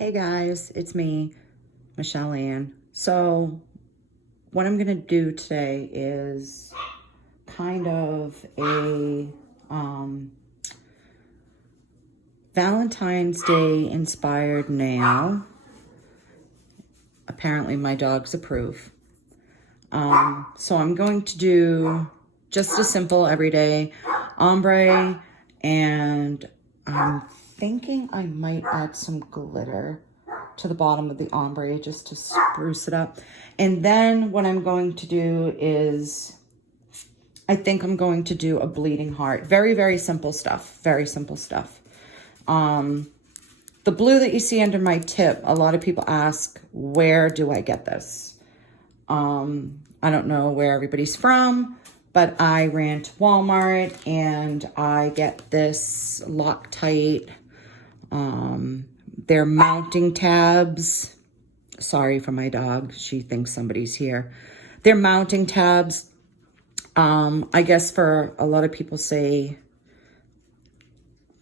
Hey guys, it's me, Michelle Ann. So what I'm gonna do today is kind of a Valentine's Day inspired nail. Apparently my dogs approve. So I'm going to do just a simple everyday ombre, and I'm thinking I might add some glitter to the bottom of the ombre just to spruce it up. And then what I'm going to do is, I think I'm going to do a bleeding heart. Very, very simple stuff. Very simple stuff. The blue that you see under my tip, a lot of people ask, where do I get this? I don't know where everybody's from, but I ran to Walmart and I get this Loctite. They're mounting tabs. Sorry for my dog. She thinks somebody's here. They're mounting tabs. I guess for a lot of people say,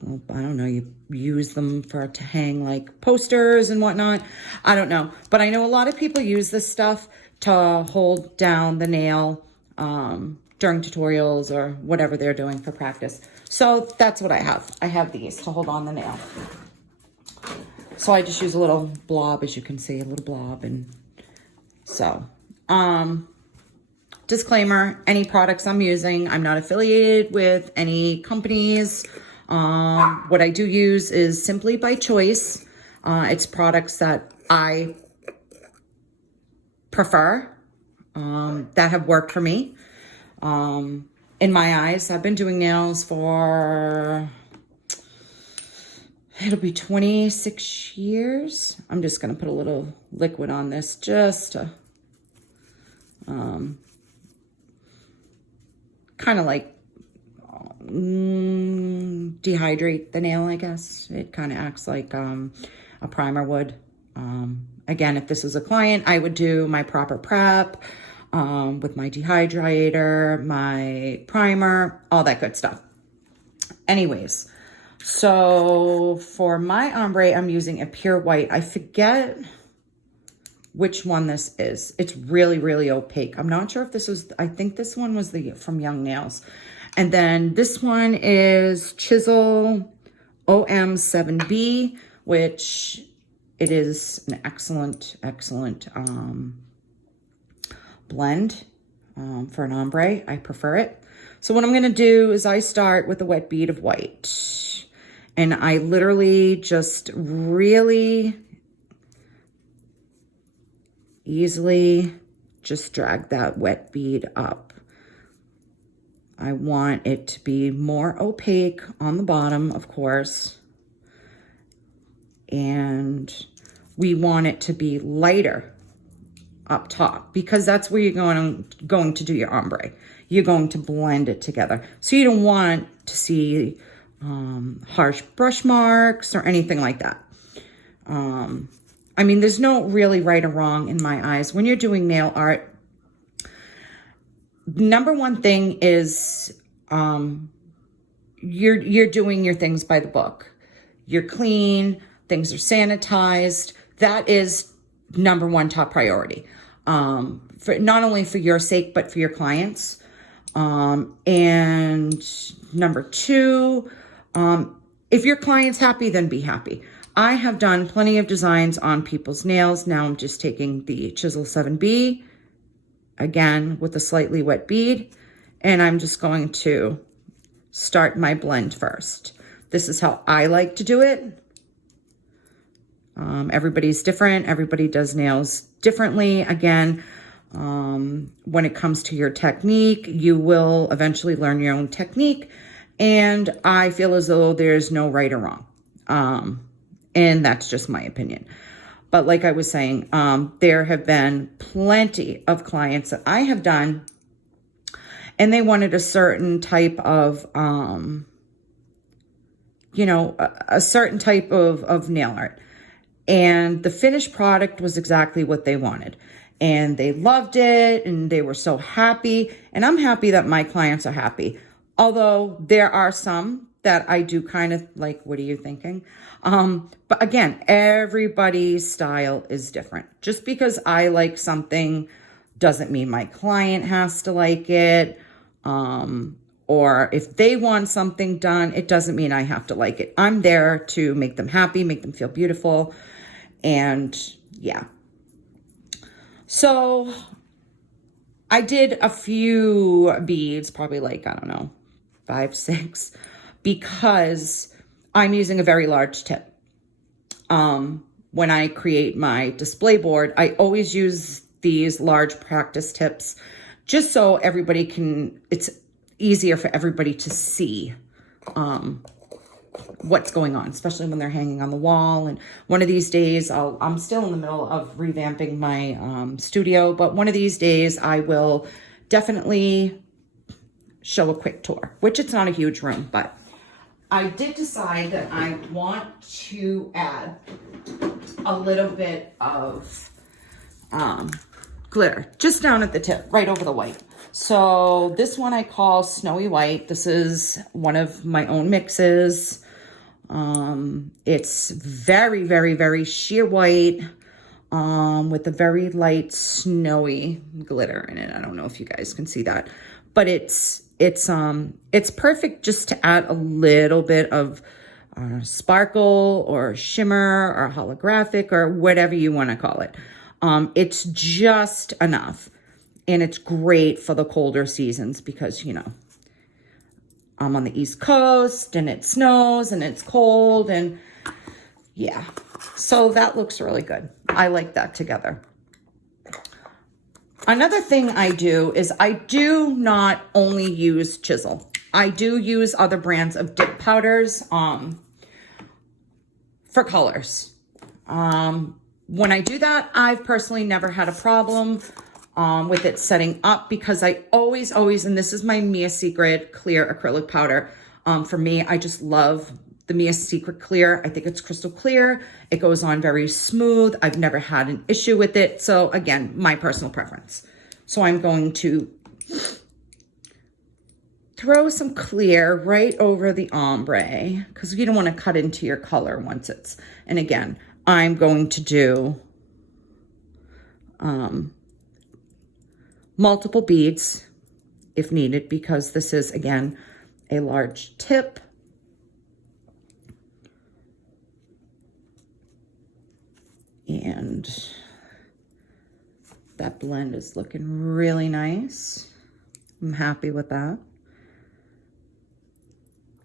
well, I don't know, you use them to hang like posters and whatnot. I don't know. But I know a lot of people use this stuff to hold down the nail during tutorials or whatever they're doing for practice. So that's what I have. I have these to hold on the nail. So I just use a little blob, as you can see, a little blob. And so, disclaimer, any products I'm using, I'm not affiliated with any companies. What I do use is simply by choice. It's products that I prefer, that have worked for me. In my eyes, I've been doing nails for, it'll be 26 years. I'm just going to put a little liquid on this just to kind of like dehydrate the nail, I guess. It kind of acts like a primer would. Again, if this was a client, I would do my proper prep with my dehydrator, my primer, all that good stuff. Anyways, so for my ombre, I'm using a pure white. I forget which one this is. It's really, really opaque. I'm not sure if this was, I think this one was from Young Nails. And then this one is Chisel OM7B, which it is an excellent, excellent blend for an ombre. I prefer it. So what I'm going to do is I start with a wet bead of white. And I literally just really easily just drag that wet bead up. I want it to be more opaque on the bottom, of course. And we want it to be lighter up top because that's where you're going to do your ombre. You're going to blend it together. So you don't want to see harsh brush marks or anything like that. I mean, there's no really right or wrong in my eyes. When you're doing nail art, number one thing is you're doing your things by the book. You're clean, things are sanitized. That is number one top priority. For not only for your sake, but for your clients. And number two, if your client's happy, then be happy. I have done plenty of designs on people's nails. Now I'm just taking the Chisel 7B, again, with a slightly wet bead, and I'm just going to start my blend first. This is how I like to do it. Everybody's different. Everybody does nails differently. Again, when it comes to your technique, you will eventually learn your own technique. And I feel as though there's no right or wrong. And that's just my opinion. But like I was saying, there have been plenty of clients that I have done, and they wanted a certain type of, a certain type of nail art. And the finished product was exactly what they wanted. And they loved it, and they were so happy. And I'm happy that my clients are happy. Although there are some that I do kind of like, what are you thinking? But again, everybody's style is different. Just because I like something doesn't mean my client has to like it. Or if they want something done, it doesn't mean I have to like it. I'm there to make them happy, make them feel beautiful. And yeah. So I did a few beads, probably like, I don't know, 5, 6, because I'm using a very large tip. When I create my display board, I always use these large practice tips just so everybody can, it's easier for everybody to see what's going on, especially when they're hanging on the wall. And one of these days, I'm still in the middle of revamping my studio, but one of these days I will definitely show a quick tour, which it's not a huge room, but I did decide that I want to add a little bit of glitter just down at the tip, right over the white. So this one I call Snowy White. This is one of my own mixes. It's very, very, very sheer white with a very light snowy glitter in it. I don't know if you guys can see that, but it's perfect just to add a little bit of sparkle or shimmer or holographic or whatever you want to call it. It's just enough. And it's great for the colder seasons because, you know, I'm on the East Coast and it snows and it's cold and yeah. So that looks really good. I like that together. Another thing I do is I do not only use chisel. I do use other brands of dip powders for colors. When I do that, I've personally never had a problem with it setting up because I always, and this is my Mia Secret clear acrylic powder. For me, I just love the Mia Secret clear. I think it's crystal clear. It goes on very smooth. I've never had an issue with it. So again, my personal preference. So I'm going to throw some clear right over the ombre because you don't want to cut into your color once it's, and again, I'm going to do multiple beads if needed because this is, again, a large tip. And that blend is looking really nice. I'm happy with that.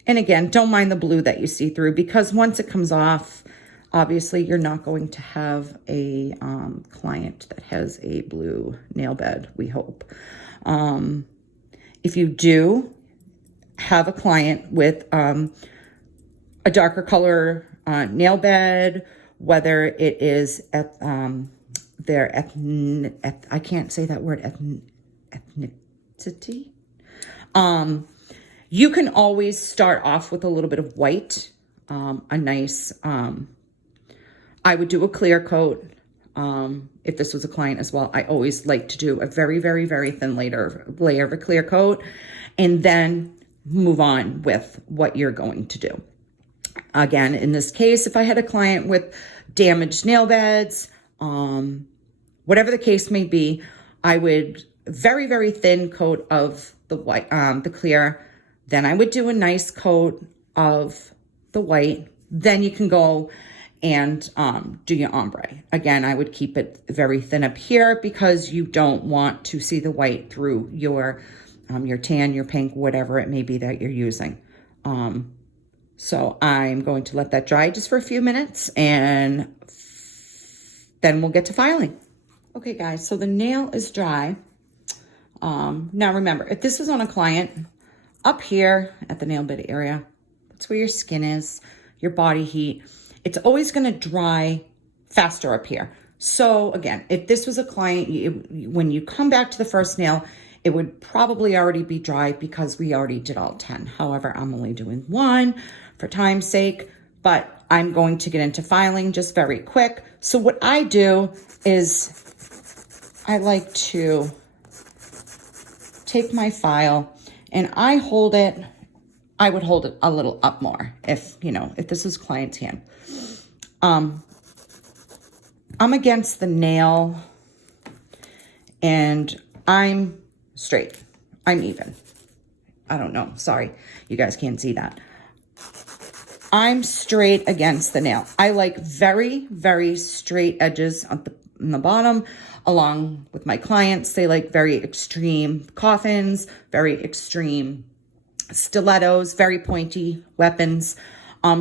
And again, don't mind the blue that you see through because once it comes off, obviously you're not going to have a client that has a blue nail bed, we hope. If you do have a client with a darker color nail bed, whether it is at their I can't say that word, ethnicity. You can always start off with a little bit of white, a nice, I would do a clear coat. If this was a client as well, I always like to do a very, very, very thin layer of a clear coat and then move on with what you're going to do. Again, in this case, if I had a client with damaged nail beds, whatever the case may be, I would very, very thin coat of the white, the clear. Then I would do a nice coat of the white. Then you can go and do your ombre. Again, I would keep it very thin up here because you don't want to see the white through your tan, your pink, whatever it may be that you're using. So I'm going to let that dry just for a few minutes and then we'll get to filing. Okay, guys, so the nail is dry. Now remember, if this was on a client, up here at the nail bed area, that's where your skin is, your body heat. It's always going to dry faster up here. So again, if this was a client, when you come back to the first nail, it would probably already be dry because we already did all 10. However, I'm only doing one for time's sake, but I'm going to get into filing just very quick. So what I do is I like to take my file and I hold it I would hold it a little up more if, you know, if this is client's hand. I'm against the nail and I'm straight. I'm even. I don't know. Sorry. You guys can't see that. I'm straight against the nail. I like very, very straight edges on the bottom. Along with my clients, they like very extreme coffins, very extreme stilettos, very pointy weapons.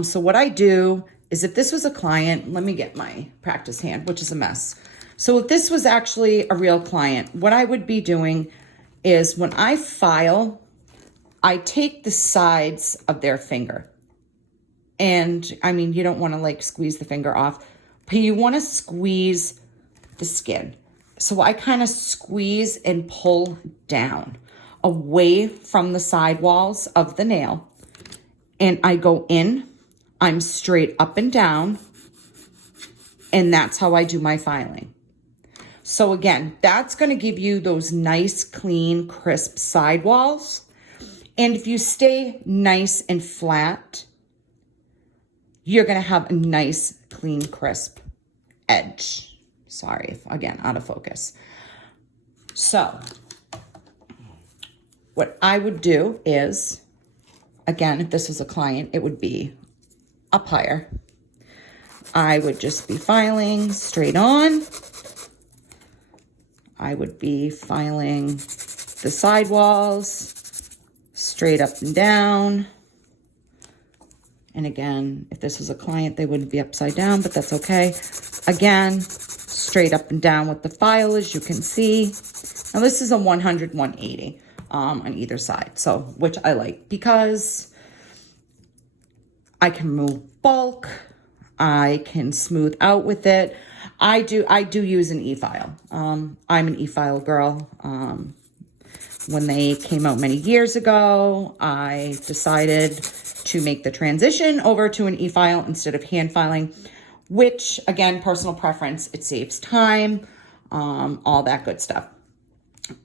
So what I do is if this was a client, let me get my practice hand, which is a mess. So if this was actually a real client, what I would be doing is when I file, I take the sides of their finger. And I mean, you don't want to like squeeze the finger off, but you want to squeeze the skin. So I kind of squeeze and pull down away from the sidewalls of the nail. And I go in, I'm straight up and down. And that's how I do my filing. So again, that's going to give you those nice, clean, crisp sidewalls. And if you stay nice and flat, you're going to have a nice, clean, crisp edge. Sorry, if, again, out of focus. So what I would do is, again, if this was a client, it would be up higher. I would just be filing straight on. I would be filing the sidewalls straight up and down. And again, if this was a client, they wouldn't be upside down, but that's okay. Again, straight up and down with the file, as you can see. Now this is a 100, 180 on either side. So, which I like because I can move bulk. I can smooth out with it. I do use an e-file. I'm an e-file girl. When they came out many years ago, I decided to make the transition over to an e-file instead of hand filing, which again, personal preference, it saves time, all that good stuff.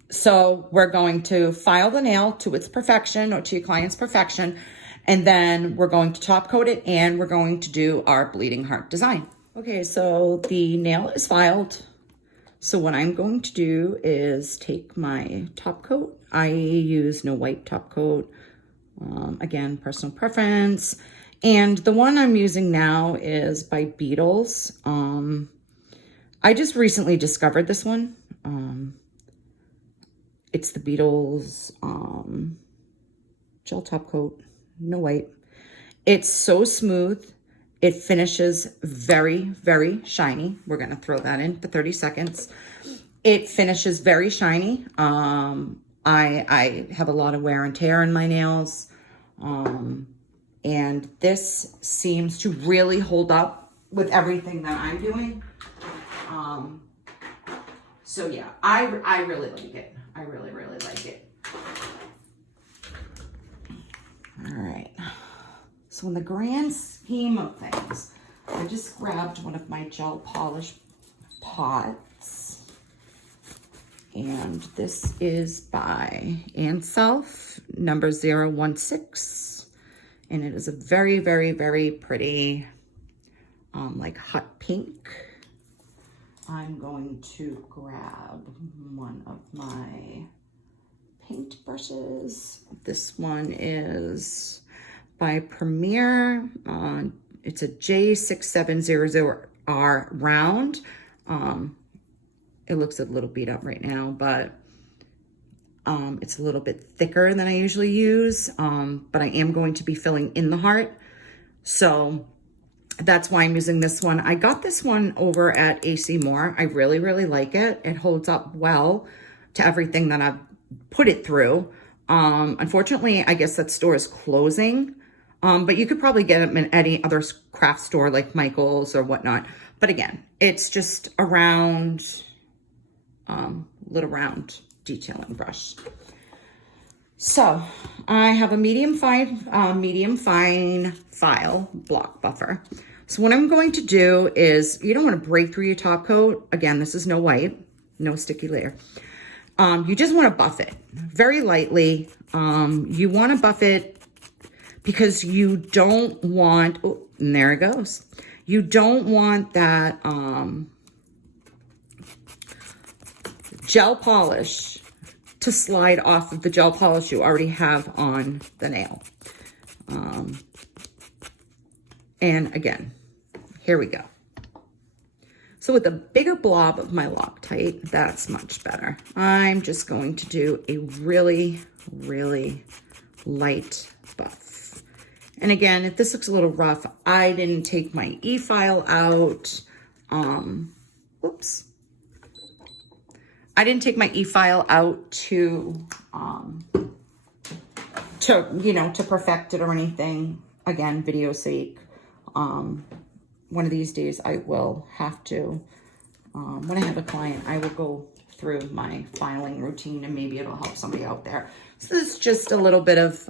So we're going to file the nail to its perfection or to your client's perfection. And then we're going to top coat it and we're going to do our bleeding heart design. Okay, so the nail is filed. So what I'm going to do is take my top coat. I use no white top coat. Again, personal preference. And the one I'm using now is by Beetles. I just recently discovered this one. It's the Beetles gel top coat, no white. It's so smooth. It finishes very, very shiny. We're going to throw that in for 30 seconds. It finishes very shiny. I have a lot of wear and tear in my nails. And this seems to really hold up with everything that I'm doing. So yeah, I really like it. I really, really like it. All right. So in the grand scheme of things, I just grabbed one of my gel polish pots. And this is by Anself, number 016. And it is a very, very, very pretty, like hot pink. I'm going to grab one of my paint brushes. This one is by Premier. It's a J6700R round. It looks a little beat up right now, but it's a little bit thicker than I usually use. But I am going to be filling in the heart. So that's why I'm using this one. I got this one over at AC Moore. I really, really like it. It holds up well to everything that I've put it through. Unfortunately, I guess that store is closing. But you could probably get them in any other craft store like Michael's or whatnot. But again, it's just a round, little round detailing brush. So I have a medium fine file block buffer. So what I'm going to do is, you don't want to break through your top coat. Again, this is no white, no sticky layer. You just want to buff it very lightly. You want to buff it because you don't want, oh, and there it goes. You don't want that gel polish to slide off of the gel polish you already have on the nail. And again, here we go. So with a bigger blob of my Loctite, that's much better. I'm just going to do a really, really light buff. And again, if this looks a little rough, I didn't take my e-file out. Oops. I didn't take my e-file out to perfect it or anything. Again, video sake. One of these days I will have to, when I have a client, I will go through my filing routine and maybe it'll help somebody out there. So this is just a little bit of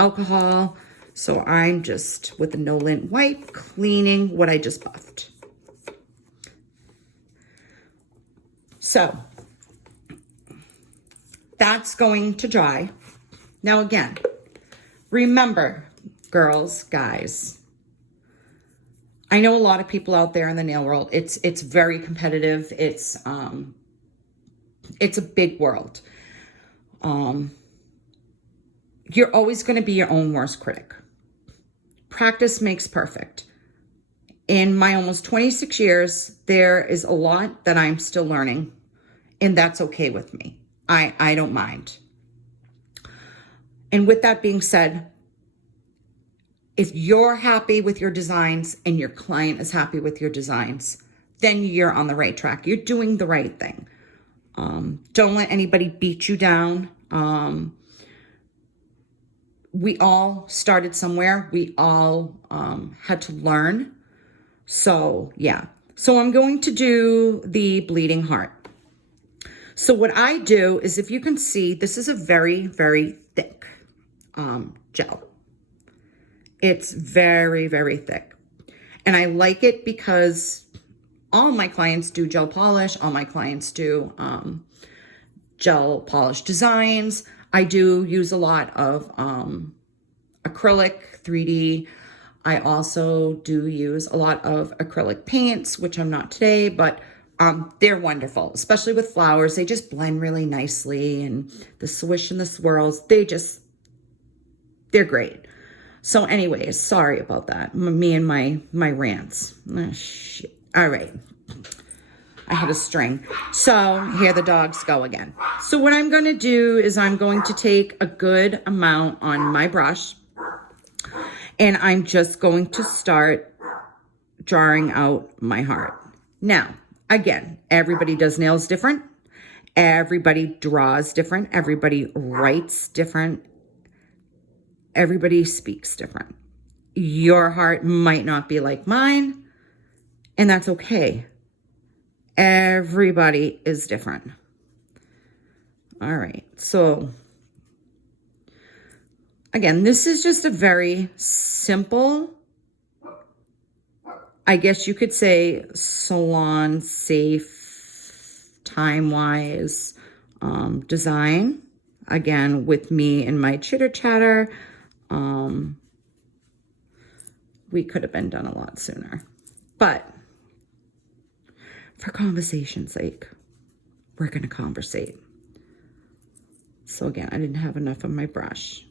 alcohol. So I'm just, with a no lint wipe, cleaning what I just buffed. So that's going to dry. Now again, remember, girls, guys, I know a lot of people out there in the nail world, it's very competitive. It's a big world. You're always going to be your own worst critic. Practice makes perfect. In my almost 26 years, there is a lot that I'm still learning, and that's okay with me. I don't mind. And with that being said, if you're happy with your designs and your client is happy with your designs, then you're on the right track. You're doing the right thing. Don't let anybody beat you down. We all started somewhere. We all had to learn. So yeah. So I'm going to do the bleeding heart. So what I do is, if you can see, this is a very, very thick gel. It's very, very thick. And I like it because all my clients do gel polish. All my clients do gel polish designs. I do use a lot of acrylic 3D. I also do use a lot of acrylic paints, which I'm not today, but they're wonderful, especially with flowers. They just blend really nicely, and the swish and the swirls, they're great. So anyways, sorry about that. Me and my rants. Oh, shit. All right. I had a string. So here the dogs go again. So what I'm going to do is I'm going to take a good amount on my brush, and I'm just going to start drawing out my heart. Now, again, everybody does nails different. Everybody draws different. Everybody writes different. Everybody speaks different. Your heart might not be like mine, and that's okay. Everybody is different. All right. So again, this is just a very simple, I guess you could say, salon safe, time-wise design. Again, with me and my chitter chatter, we could have been done a lot sooner. But for conversation's sake, we're going to conversate. So again, I didn't have enough of my brush.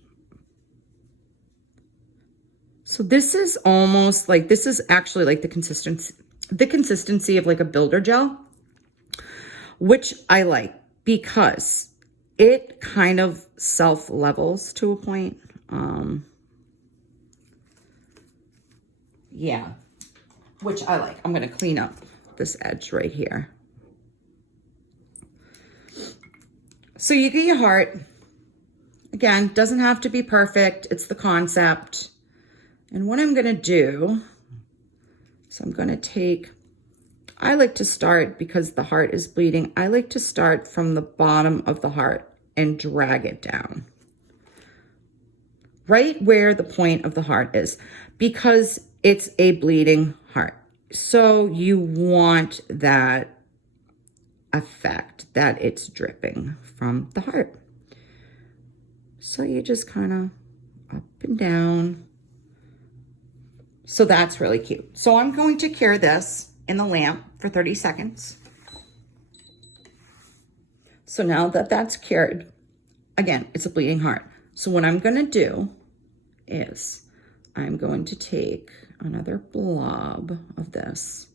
So this is almost like, this is actually like the consistency of like a builder gel, which I like because it kind of self-levels to a point. Yeah, which I like. I'm going to clean up this edge right here. So you get your heart. Again, doesn't have to be perfect. It's the concept. And what I'm going to do, so I'm going to take, I like to start, because the heart is bleeding, I like to start from the bottom of the heart and drag it down. Right where the point of the heart is, because it's a bleeding heart. So you want that effect that it's dripping from the heart. So you just kind of up and down. So that's really cute. So I'm going to cure this in the lamp for 30 seconds. So now that that's cured, again, it's a bleeding heart. So what I'm going to do is I'm going to take another blob of this,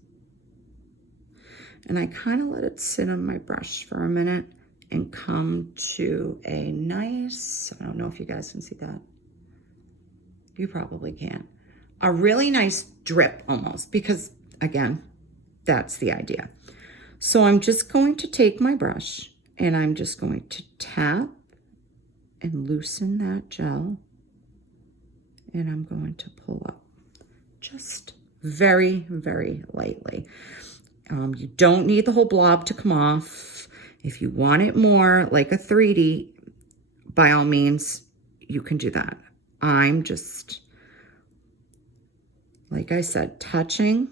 and I kind of let it sit on my brush for a minute and come to a nice, I don't know if you guys can see that. You probably can. A really nice drip almost, because again, that's the idea. So I'm just going to take my brush and I'm just going to tap and loosen that gel. And I'm going to pull up just very, very lightly. You don't need the whole blob to come off. If you want it more like a 3D, by all means, you can do that. I'm just, like I said, touching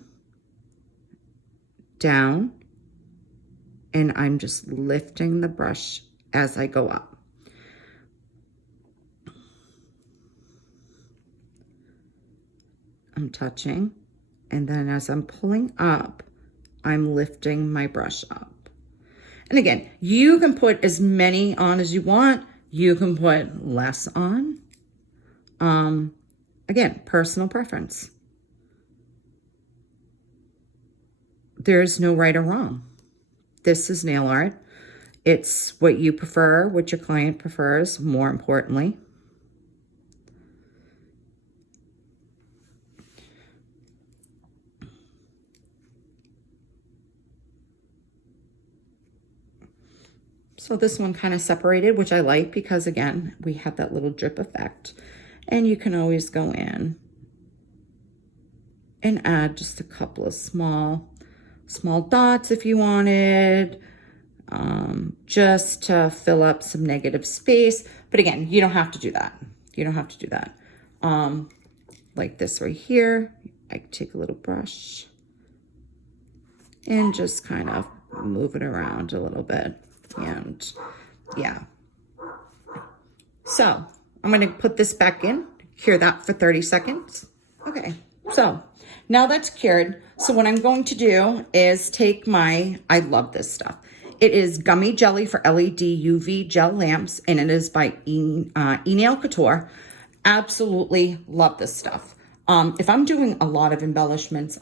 down, and I'm just lifting the brush as I go up. I'm touching, and then as I'm pulling up, I'm lifting my brush up. And again, you can put as many on as you want. You can put less on. Again, personal preference. There's no right or wrong. This is nail art. It's what you prefer, what your client prefers, more importantly. So this one kind of separated, which I like because again, we have that little drip effect. And you can always go in and add just a couple of small dots if you wanted, just to fill up some negative space. But again, you don't have to do that. You don't have to do that. Like this right here, I take a little brush and just kind of move it around a little bit. And yeah. So I'm going to put this back in, cure that for 30 seconds. Okay. So now that's cured. So what I'm going to do is take my, I love this stuff. It is Gummy Jelly for LED UV gel lamps, and it is by Nail Couture. Absolutely love this stuff. If I'm doing a lot of embellishments,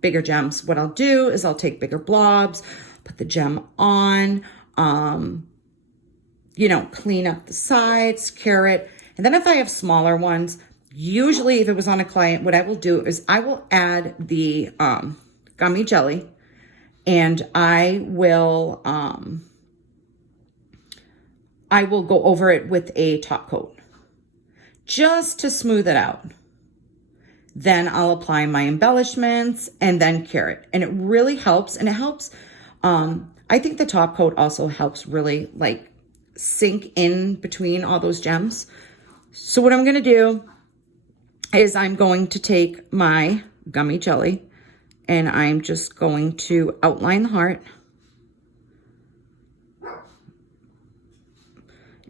bigger gems, what I'll do is I'll take bigger blobs, put the gem on, you know, clean up the sides, cure it. And then if I have smaller ones, usually if it was on a client, what I will do is I will add the gummy jelly, and I will go over it with a top coat just to smooth it out. Then I'll apply my embellishments and then cure it. And it really helps. And it helps, I think the top coat also helps really like sink in between all those gems. So what I'm going to do is I'm going to take my gummy jelly and I'm just going to outline the heart.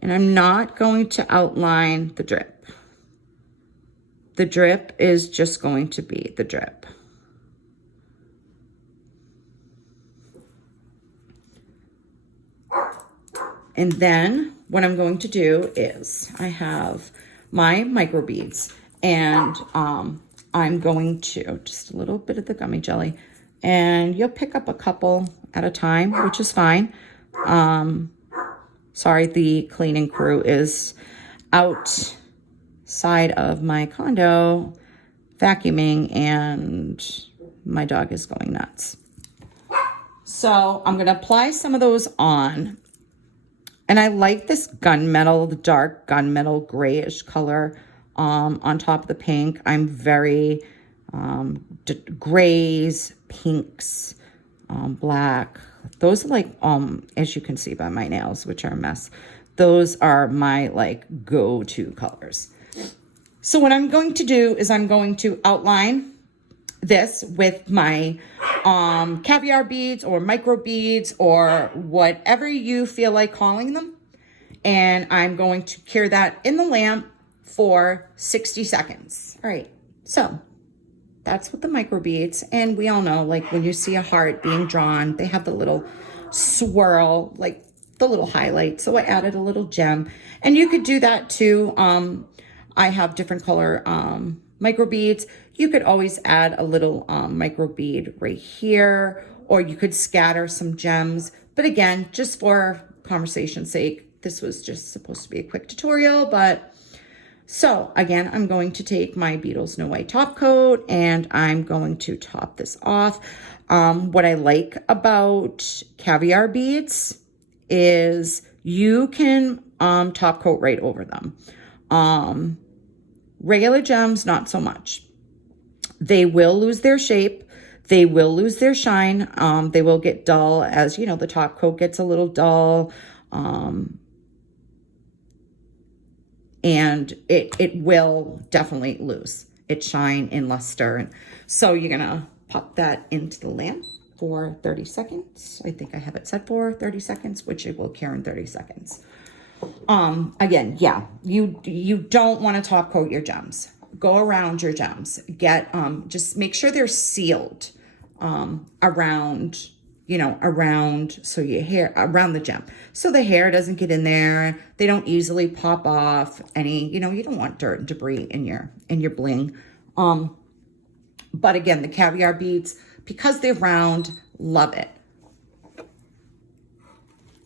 And I'm not going to outline the drip. The drip is just going to be the drip. And then what I'm going to do is I have my micro beads, and I'm going to just a little bit of the gummy jelly, and you'll pick up a couple at a time, which is fine. Sorry, the cleaning crew is outside of my condo vacuuming, and my dog is going nuts. So I'm going to apply some of those on. And I like this gunmetal, the dark gunmetal grayish color on top of the pink. I'm very grays, pinks, black. Those are like, as you can see by my nails, which are a mess, those are my like go-to colors. So what I'm going to do is I'm going to outline this with my caviar beads or micro beads or whatever you feel like calling them. And I'm going to cure that in the lamp for 60 seconds. All right, so that's with the micro beads. And we all know, like when you see a heart being drawn, they have the little swirl, like the little highlight. So I added a little gem, and you could do that too. I have different color micro beads. You could always add a little micro bead right here, or you could scatter some gems. But again, just for conversation's sake, this was just supposed to be a quick tutorial. But so again, I'm going to take my Beetles Snow White top coat, and I'm going to top this off. What I like about caviar beads is you can top coat right over them. Regular gems, not so much. They will lose their shape. They will lose their shine. They will get dull as, you know, the top coat gets a little dull. And it will definitely lose its shine and luster. So you're gonna pop that into the lamp for 30 seconds. I think I have it set for 30 seconds, which it will cure in 30 seconds. Again, yeah, you don't want to top coat your gems. Go around your gems. Get, just make sure they're sealed, around, you know, around, so your hair, around the gem. So the hair doesn't get in there. They don't easily pop off any, you know, you don't want dirt and debris in your bling. But again, the caviar beads, because they're round, love it.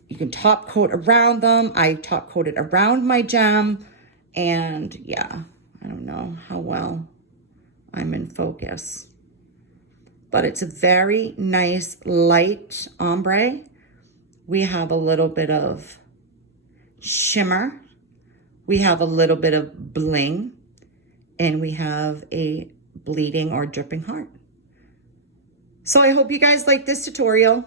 You can top coat around them. I top coated around my gem, and yeah, I don't know how well I'm in focus, but it's a very nice light ombre. We have a little bit of shimmer. We have a little bit of bling, and we have a bleeding or dripping heart. So I hope you guys like this tutorial.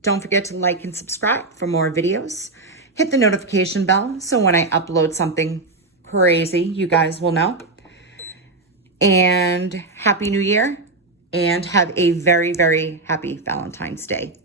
Don't forget to like and subscribe for more videos. Hit the notification bell so when I upload something crazy, you guys will know. And Happy New Year, and have a very, very happy Valentine's Day.